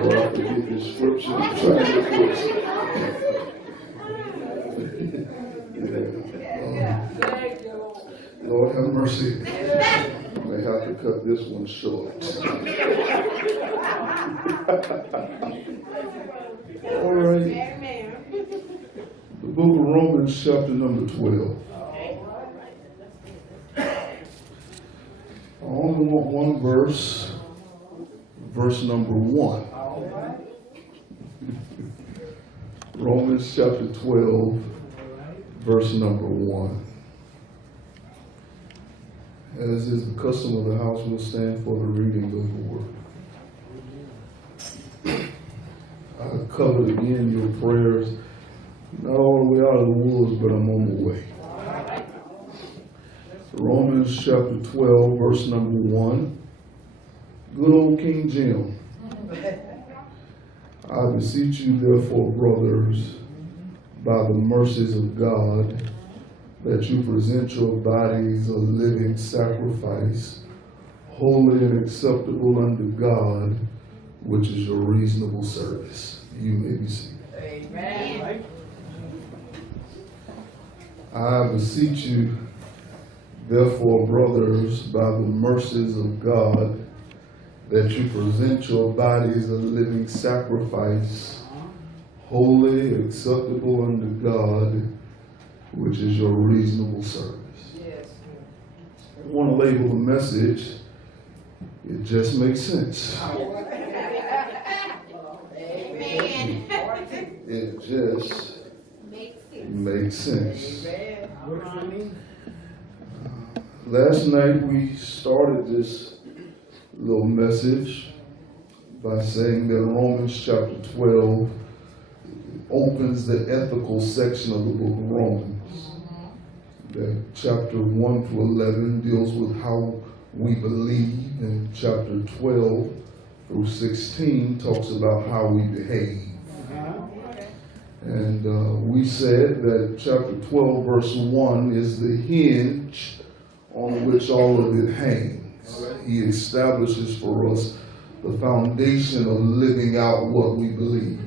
Or I could get the scripture and try to Lord have mercy. I may have to cut this one short. All right. The book of Romans, chapter number 12. I only want one verse, verse number 1. Romans chapter 12, verse number 1. As is the custom of the house, we'll stand for the reading of the word. I covered again your prayers, not all the way out of the woods, but I'm on the way. Romans chapter 12, verse number 1. Good old King Jim. I beseech you, therefore, brothers, by the mercies of God, that you present your bodies a living sacrifice, holy and acceptable unto God, which is your reasonable service. You may be seated. Amen. I beseech you, therefore, brothers, by the mercies of God, that you present your bodies a living sacrifice, holy, acceptable unto God, which is your reasonable service. Yes. I want to label the message, it just makes sense. Amen. It just makes sense. Last night we started this little message by saying that Romans chapter 12 opens the ethical section of the book of Romans. That chapter 1 to 11 deals with how we believe, and chapter 12 through 16 talks about how we behave. And we said that chapter 12 verse 1 is the hinge on which all of it hangs. He establishes for us the foundation of living out what we believe.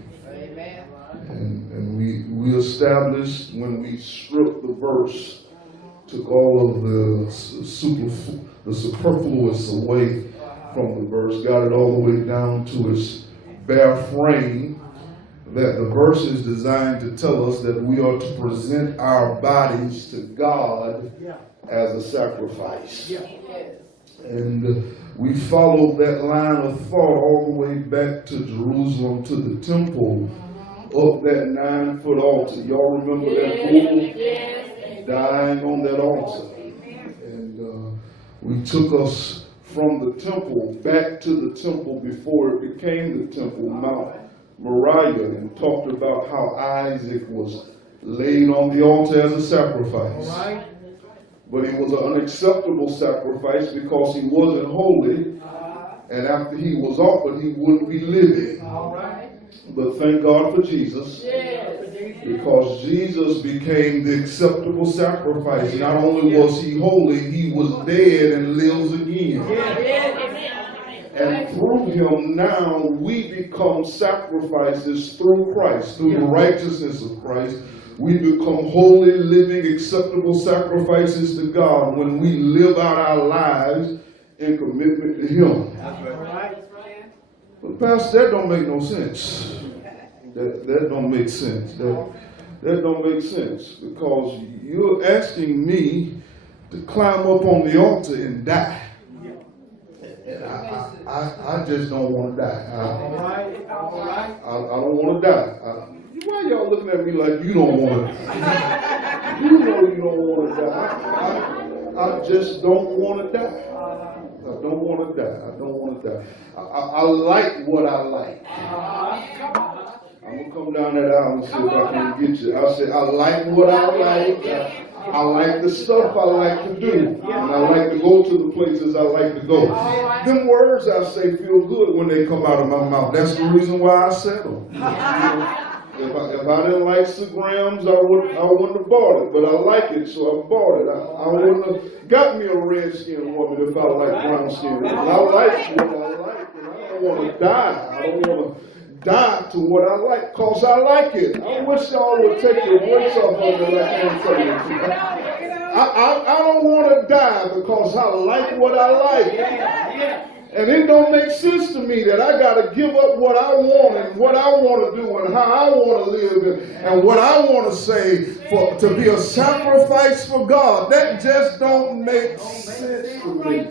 And we established, when we stripped the verse, took all of the superfluous away from the verse, got it all the way down to its bare frame, that the verse is designed to tell us that we are to present our bodies to God as a sacrifice. And we followed that line of thought all the way back to Jerusalem, to the temple, up that 9-foot altar. Y'all remember that bull dying on that altar? And we took us from the temple back to the temple before it became the temple, Mount Moriah, and talked about how Isaac was laid on the altar as a sacrifice. But it was an unacceptable sacrifice because he wasn't holy, and after he was offered, he wouldn't be living. But thank God for Jesus, because Jesus became the acceptable sacrifice. Not only was he holy, he was dead and lives again. And through him now we become sacrifices through Christ, through the righteousness of Christ. We become holy, living, acceptable sacrifices to God when we live out our lives in commitment to him. But Pastor, that don't make no sense. That don't make sense. That don't make sense, because you're asking me to climb up on the altar and die. And I just don't want to die. I don't want to die. Why y'all looking at me like you don't want to die? You know you don't want to die. I just don't want to die. I don't want to die. I don't want to die. I like what I like. I'm going to come down that aisle and see if I can get you. I say, I like what I like. I like the stuff I like to do. And I like to go to the places I like to go. Them words I say feel good when they come out of my mouth. That's the reason why I said them. If I didn't like Instagrams, I wouldn't have bought it. But I like it, so I bought it. I wouldn't have got me a red-skinned woman if I liked brown-skinned women. I like what I like, and I don't want to die. I don't want to die to what I like, because I like it. I wish y'all would take your voice off of it like I'm saying. I don't want to die because I like what I like. And it don't make sense to me that I got to give up what I want and what I want to do and how I want to live and what I want to say to be a sacrifice for God. That just don't make sense to me.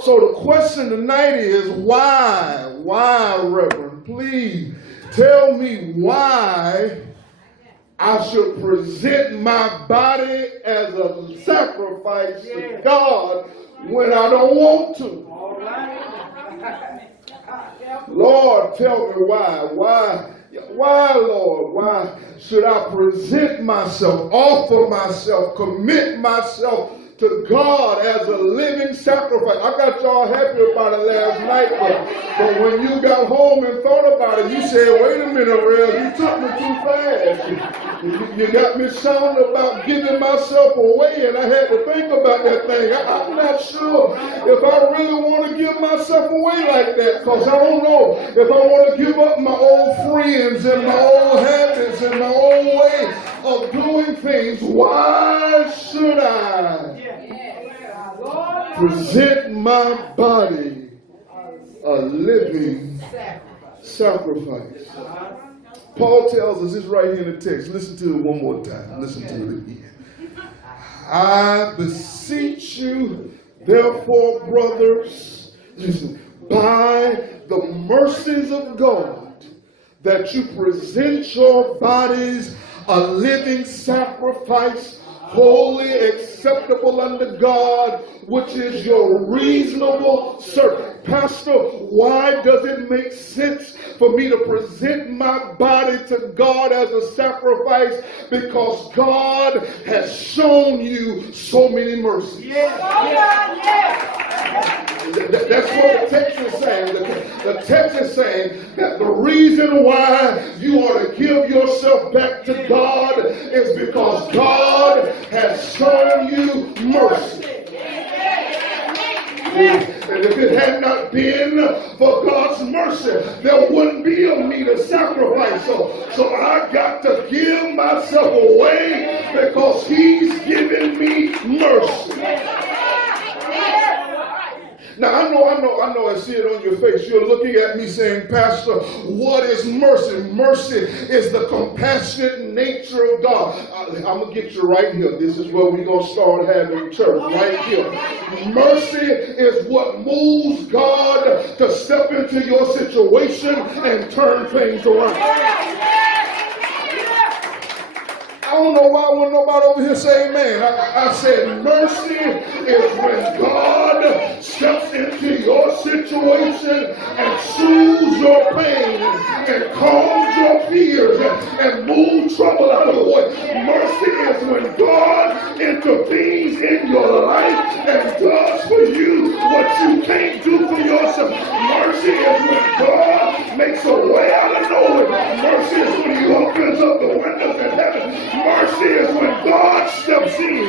So the question tonight is why? Why, Reverend? Please tell me why I should present my body as a sacrifice to God when I don't want to. Lord, tell me why. Why, Lord? Why should I present myself, offer myself, commit myself to God as a living sacrifice? I got y'all happy about it last night, but when you got home and thought about it, you said, wait a minute, Rev, you took me too fast. You got me sounding about giving myself away, and I had to think about that thing. I'm not sure if I really want to give myself away like that, because I don't know if I want to give up my old friends and my old habits and my old way of doing things. Why should I present my body a living sacrifice? Paul tells us this right here in the text. Listen to it one more time. Listen to it again. I beseech you, therefore, brothers, listen, by the mercies of God, that you present your bodies a living sacrifice, holy, acceptable unto God, which is your reasonable service. Pastor, why does it make sense for me to present my body to God as a sacrifice? Because God has shown you so many mercies. That's what the text is saying. The text is saying that the reason why you ought to give yourself back to God is because God has shown you mercy. And if it had not been for God's mercy, there wouldn't be a meat of sacrifice. So I got to give myself away because He's given me mercy. Now, I know, I see it on your face. You're looking at me saying, Pastor, what is mercy? Mercy is the compassionate nature of God. I'm going to get you right here. This is where we're going to start having church, right here. Mercy is what moves God to step into your situation and turn things around. I don't know why when nobody over here say amen. I said mercy is when God steps into your situation and soothes your pain and calms your fears and moves trouble out of the way. Mercy is when God intervenes in your life and does for you what you can't do for yourself. Mercy is when God makes a way out of nowhere. Mercy is when He opens up the windows in heaven. Mercy is when God steps in.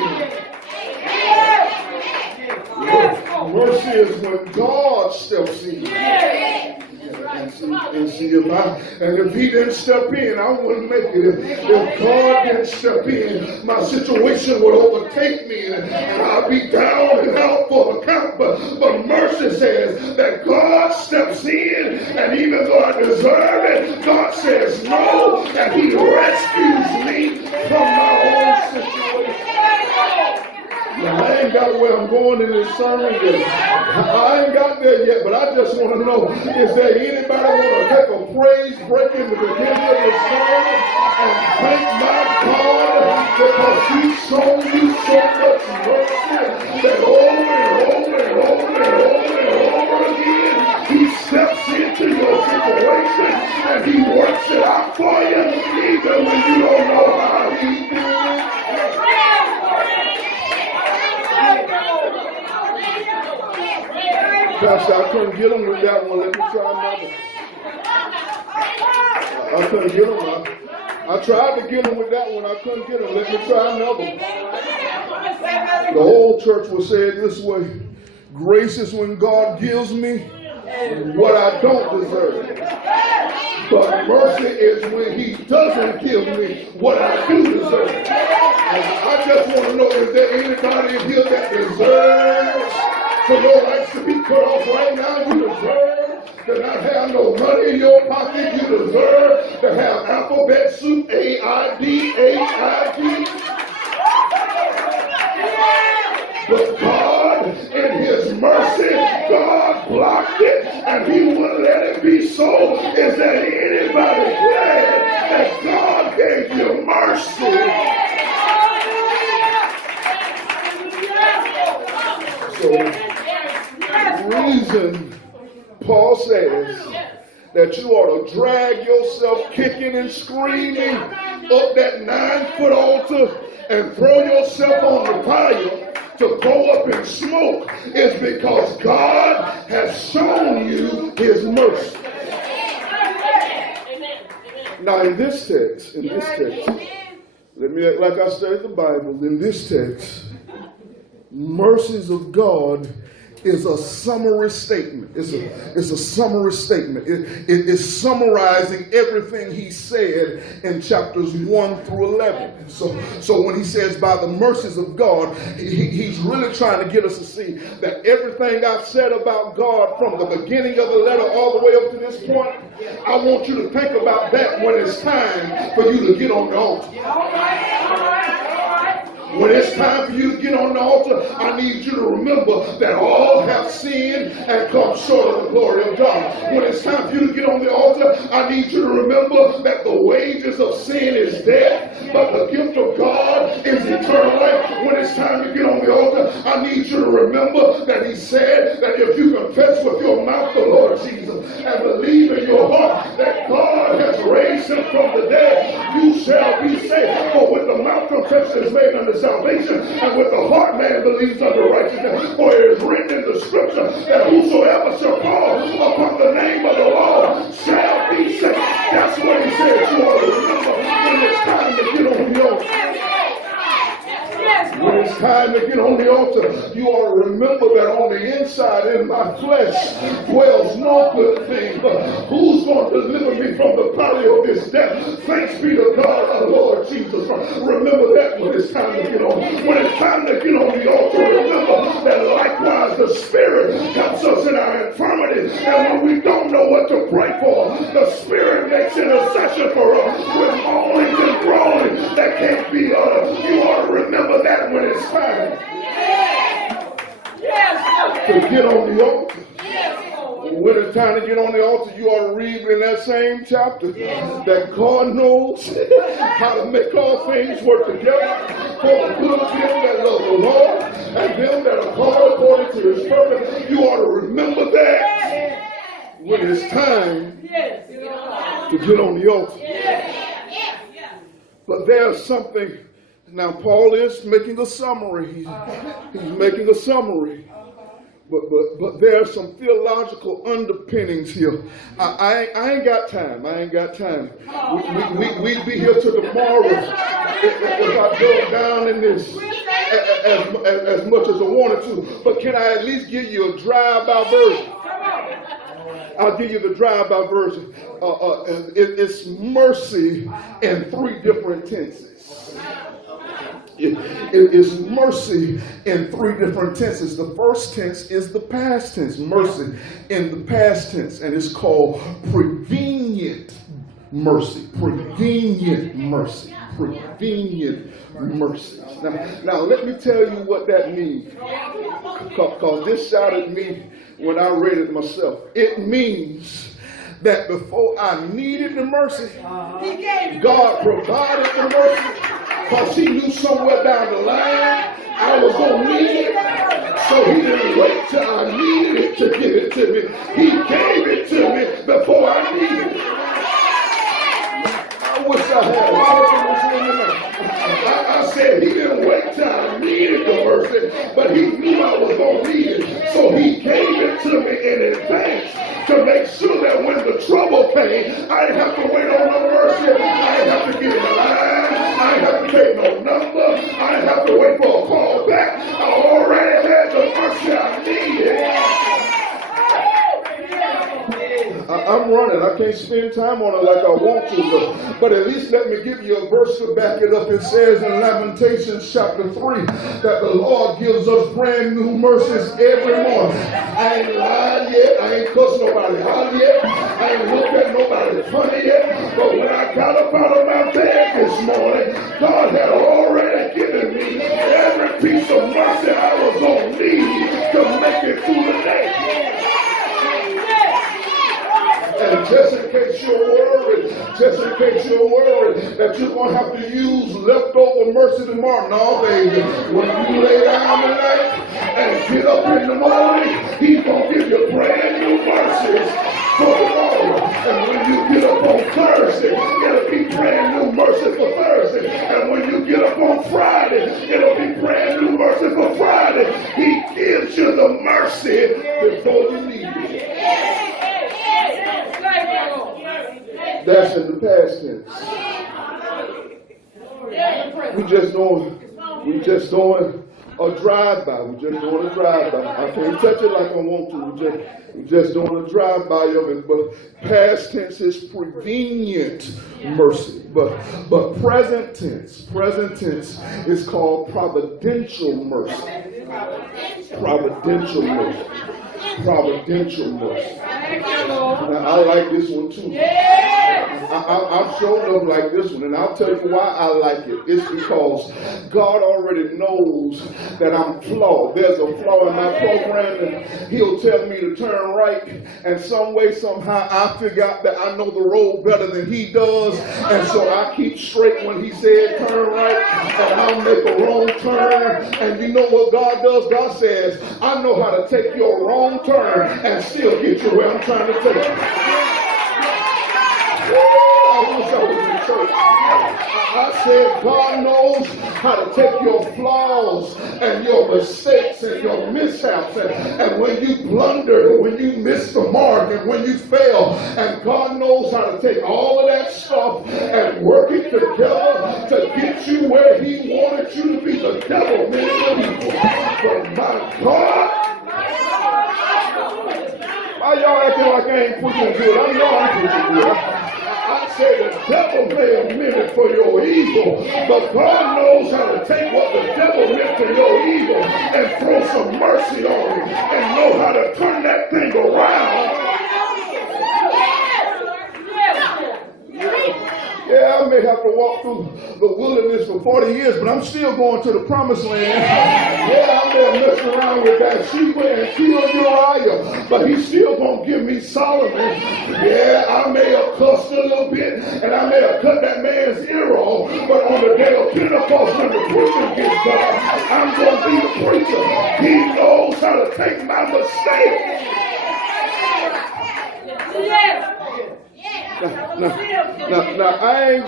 Mercy is when God steps in. And see, if He didn't step in, I wouldn't make it. If God didn't step in, my situation would overtake me and I'd be down and out for account. But mercy says that God steps in, and even though I deserve it, God says no, and He rescues me from my own situation. Now, I ain't got where I'm going in this sermon yet. I ain't got there yet, but I just want to know, is there anybody want to take a praise break in the beginning of the sermon and thank my God because He's shown you so much mercy that over and over and over and over and over again, He steps into your situation and He works it out for you, even when you don't know how He do it. Pastor, I couldn't get him with that one. Let me try another. I couldn't get him. I tried to get him with that one. I couldn't get him. Let me try another. The old church will say it this way. Grace is when God gives me, what I don't deserve. But mercy is when he doesn't give me what I do deserve. And I just want to know, is there anybody in here that deserves for your life to be cut off right now? You deserve to not have no money in your pocket. You deserve to have alphabet soup, AIDS, but God, in his mercy, God blocked it, and he wouldn't let it be so. Is there anybody glad that God gave you mercy? So, the reason Paul says that you ought to drag yourself kicking and screaming up that 9-foot altar and throw yourself on the fire to go up in smoke is because God has shown you his mercy. Now in this text, let me act like I studied the Bible. In this text, mercies of God is a summary statement. It's a summary statement. It is summarizing everything he said in chapters 1 through 11. So when he says by the mercies of God, he's really trying to get us to see that everything I've said about God from the beginning of the letter all the way up to this point, I want you to think about that when it's time for you to get on the altar. When it's time for you to get on the altar, I need you to remember that all have sinned and come short of the glory of God. When it's time for you to get on the altar, I need you to remember that the wages of sin is death, but the gift of God is eternal life. When it's time to get on the altar, I need you to remember that he said that if you confess with your mouth the Lord Jesus and believe in your heart that God has raised him from the dead, you shall be saved. For with the mouth confession is made unto salvation, and with the heart man believes unto righteousness. For it is written in the scripture that whosoever shall call upon the name of the Lord shall be saved. That's what he said. You ought to remember when it's time to get on the altar. When it's time to get on the altar, you ought to remember that on the inside in my flesh dwells no good thing. But who's going to deliver me from the power of this death? Thanks be to God, our Lord Jesus. Remember that when it's time to get on. When it's time to get on the altar, remember that likewise the Spirit helps us in our infirmity. And when we don't know what to pray for, the Spirit makes intercession for us with moanings and groanings that can't be uttered. You ought to remember that when it's time to get on the altar. When it's time to get on the altar, you ought to read in that same chapter that God knows how to make all things work together for the good of them that love the Lord and them that are called according to his purpose. You ought to remember that when it's time to get on the altar. But there's something. Now, Paul is making a summary. He's making a summary. But there are some theological underpinnings here. I ain't got time. We'd be here till tomorrow if I go down in this as much as I wanted to. But can I at least give you a drive-by version? I'll give you the drive-by version. It's mercy in 3 different tenses. It is mercy in 3 different tenses. The first tense is the past tense, mercy in the past tense, and it's called prevenient mercy. Prevenient mercy. Prevenient mercy. Now let me tell you what that means, because this shouted me when I read it myself. It means that before I needed the mercy, God provided the mercy. Because he knew somewhere down the line I was going to need it. So he didn't wait till I needed it to give it to me. He gave it to me before I needed it. I wish I had I said he didn't wait till I needed the mercy, but he knew I was going to need it. So he gave it to me in advance to make sure that when the trouble came, I didn't have to wait on no mercy. I didn't have to get in line. I didn't have to take no number. I didn't have to wait for a call back. I already had the mercy I needed. I'm running. I can't spend time on it like I want to, but at least let me give you a verse to back it up. It says in Lamentations chapter 3 that the Lord gives us brand new mercies every morning. I ain't lied yet. I ain't cussed nobody out yet. I ain't looked at nobody funny yet. But when I got up out of my bed this morning, God had already given me every piece of mercy I was going to need to make it through the day. And just in case you're worried that you're going to have to use leftover mercy tomorrow. No, baby. When you lay down tonight and get up in the morning, he's going to give you brand new mercies for tomorrow. And when you get up on Thursday, it'll be brand new mercy for Thursday. And when you get up on Friday, it'll be brand new mercy for Friday. He gives you the mercy before you need it. That's in the past tense. We just doing a drive-by. I can't touch it like I want to. We just doing a drive-by of it. But past tense is prevenient mercy. But present tense is called providential mercy. Providential mercy. Now, I like this one too. I've shown them like this one, and I'll tell you why I like it. It's because God already knows that I'm flawed. There's a flaw in my program, and He'll tell me to turn right, and some way, somehow, I figure out that I know the road better than He does, and so I keep straight when He said turn right, and I'll make a wrong turn. And you know what God does? God says, I know how to take your wrong turn and still get you where I'm trying to take you. I wish I was in church. I said God knows how to take your flaws and your mistakes and your mishaps and when you blunder, when you miss the mark and when you fail, and God knows how to take all of that stuff and work it together to get you where He wanted you to be. The devil meant for evil, but my God. Why y'all acting like I ain't pushing good? I know I'm pushing good. I say the devil may have meant it for your evil, but God knows how to take what the devil meant for your evil and throw some mercy on it and know how to turn that thing around. Yeah, I may have to walk through the wilderness for 40 years, but I'm still going to the promised land. Yeah, I may have messed around with Bathsheba and killed Uriah, but He's still going to give me Solomon. Yeah, I may have cussed a little bit, and I may have cut that man's ear off, but on the day of Pentecost, when the preacher gets done, I'm going to be the preacher. He knows how to take my mistakes. Now, I ain't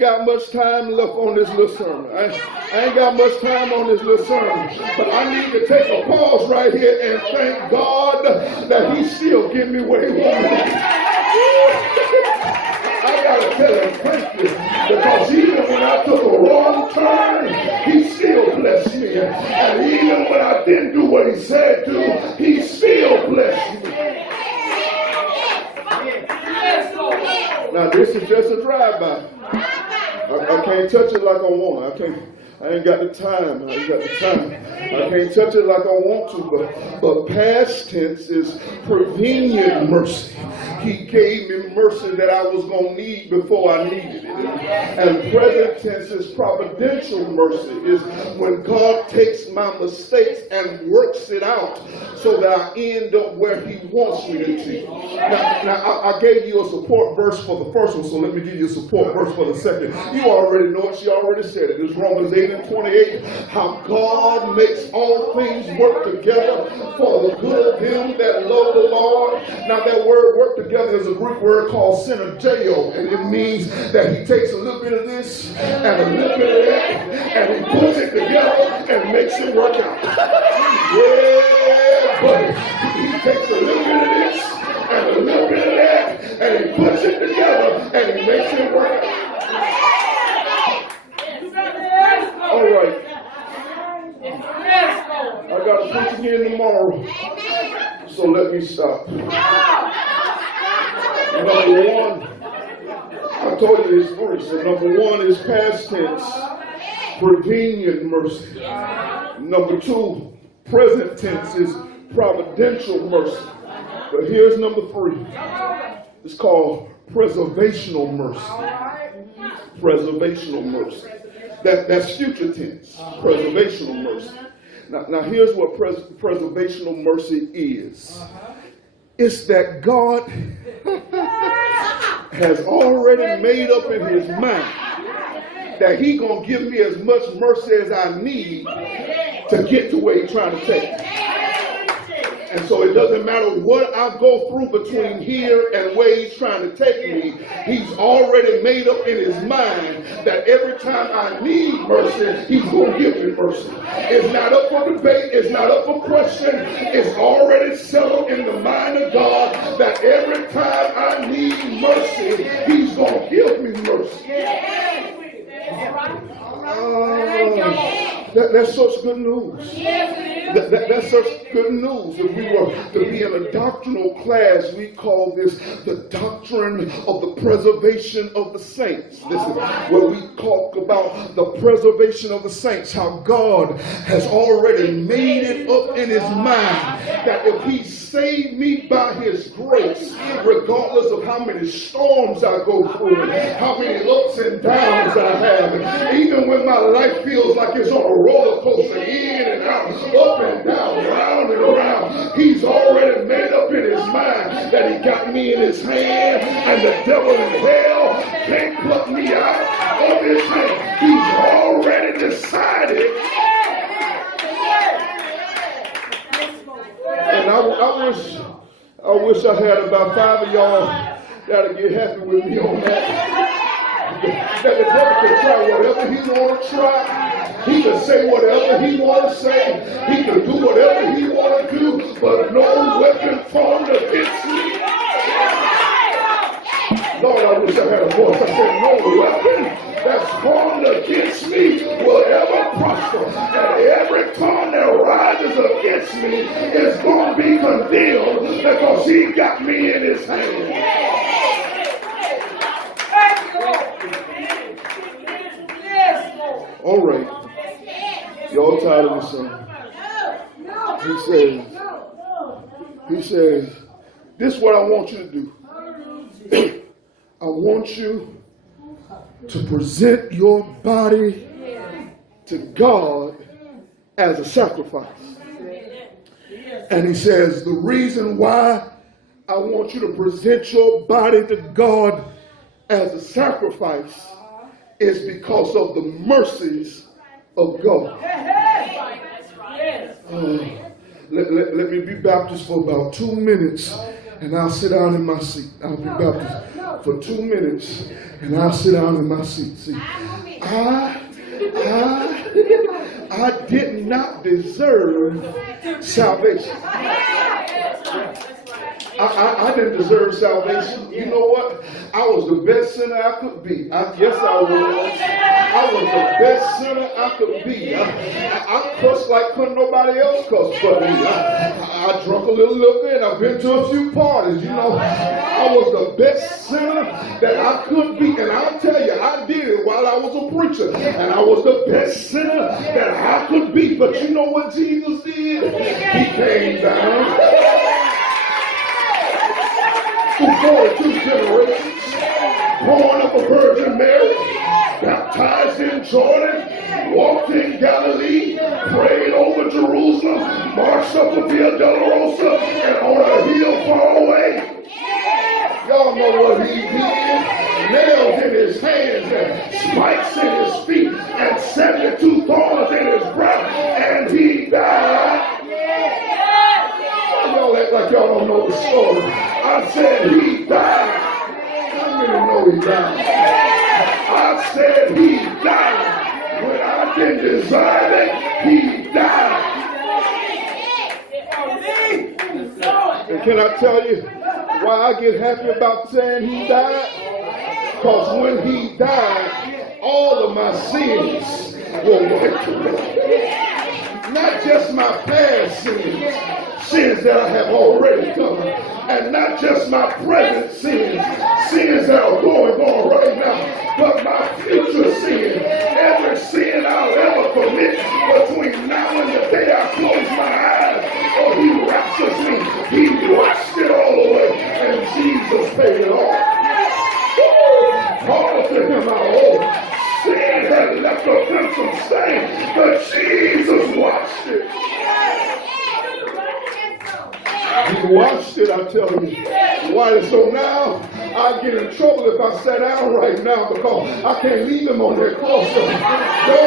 got much time left on this little sermon. I ain't got much time on this little sermon. But I need to take a pause right here and thank God that He still give me what He wants. I gotta tell Him thank you, because even when I took a wrong turn, He still blessed me. And even when I didn't do what He said to, He still blessed me. Now this is just a drive-by. I can't touch it like I want. I ain't got the time. I can't touch it like I want to, but past tense is prevenient mercy. He gave me mercy that I was going to need before I needed it. And present tense is providential mercy, is when God takes my mistakes and works it out so that I end up where He wants me to be. Now I gave you a support verse for the first one, so let me give you a support verse for the second. You already know it. She already said it. It's Romans 8:28. How God makes all things work together for the good of them that love the Lord. Now that word work together is a Greek word called synergeo, and it means that He takes a little bit of this and a little bit of that, and He puts it together and makes it work out. Yeah, buddy. He takes a little bit of this and a little bit of that, and He puts it together and He makes it work out. All right. I got to preach again tomorrow, so let me stop. Number one, I told you this first. So number one is past tense, prevenient mercy. Number two, present tense is providential mercy. But here's number three. It's called preservational mercy. Preservational mercy. That's future tense. Preservational mercy. Now here's what preservational mercy is. It's that God has already made up in his mind that he gonna give me as much mercy as I need to get to where he's trying to take me. And so it doesn't matter what I go through between here and where he's trying to take me, he's already made up in his mind that every time I need mercy, he's going to give me mercy. It's not up for debate. It's not up for question. It's already settled in the mind of God that every time I need mercy, he's going to give me mercy. That's such good news. That's such good news. If we were to be in a doctrinal class, we call this the doctrine of the preservation of the saints. This is where we talk about the preservation of the saints, how God has already made it up in his mind that if he saved me by his grace, regardless of how many storms I go through, how many ups and downs I have, even when my life feels like it's on a roller coaster, in and out, up and down, round and around, he's already made up in his mind that he got me in his hand, and the devil in hell can't pluck me out of his hand. He's already decided. And I wish I had about 5 of y'all that'll get happy with me on that. That the devil can try whatever he want to try. He can say whatever he want to say. He can do whatever he want to do. But no weapon formed against me. Lord, I wish I had a voice. I said, no weapon that's formed against me will ever prosper. And every tongue that rises against me is going to be condemned because he got me in his hand. All right. Y'all tired of this song? He says, this is what I want you to do. I want you to present your body to God as a sacrifice. And he says, the reason why I want you to present your body to God as a sacrifice is because of the mercies of God. Let me be Baptist for about 2 minutes and I'll sit down in my seat. I'll be Baptist for 2 minutes and I'll sit down in my seat. See, I did not deserve salvation. I didn't deserve salvation. You know what? I was the best sinner I could be. Yes, I was. I was the best sinner I could be. I cussed like couldn't nobody else cuss but me. I drunk a little bit. I've been to a few parties. You know, I was the best sinner that I could be. And I'll tell you, I did it while I was a preacher. And I was the best sinner that I could be. But you know what Jesus did? He came down. Through 42 generations, born of a Virgin Mary, baptized in Jordan, walked in Galilee, prayed over Jerusalem, marched up the Via Dolorosa, and on a hill far away. Y'all know what he did. Nails in his hands and spikes in his feet and 72 thorns in his brow, and he died. Y'all act like y'all don't know the story. I said he died. How many know he died? I said he died. When I didn't deserve it, he died. And can I tell you why I get happy about saying he died? Because when he died, all of my sins were wiped away. Not just my past sins. sins that I have already done. And not just my present sins, sins that are going on right now, but my future sins. Every sin I'll ever commit between now and the day I close my eyes, oh, he raptures me. He washed it all away, and Jesus paid it all. Call to him our own. Sin had left a crimson stain, but Jesus washed it. He washed it, I tell you. Why? So now I get in trouble if I sat down right now because I can't leave him on that cross. Don't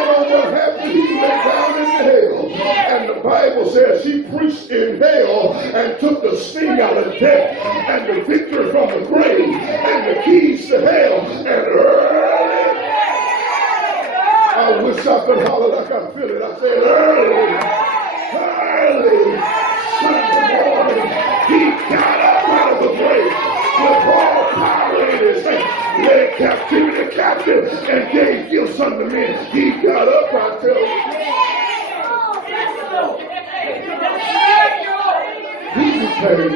know what happened. He went down in hell. And the Bible says he preached in hell and took the sting out of death and the victory from the grave and the keys to hell. And early, I wish I could holler like I feel it. I said early, Sunday morning, he got up out of the grave with all power in his hand, led captivity captive, and gave gifts unto men. He got up, I tell you. He became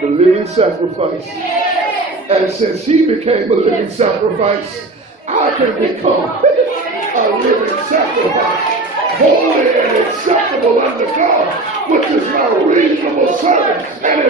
the living sacrifice. And since he became a living sacrifice, I can become a living sacrifice. Holy and acceptable unto God, which is my reasonable service. And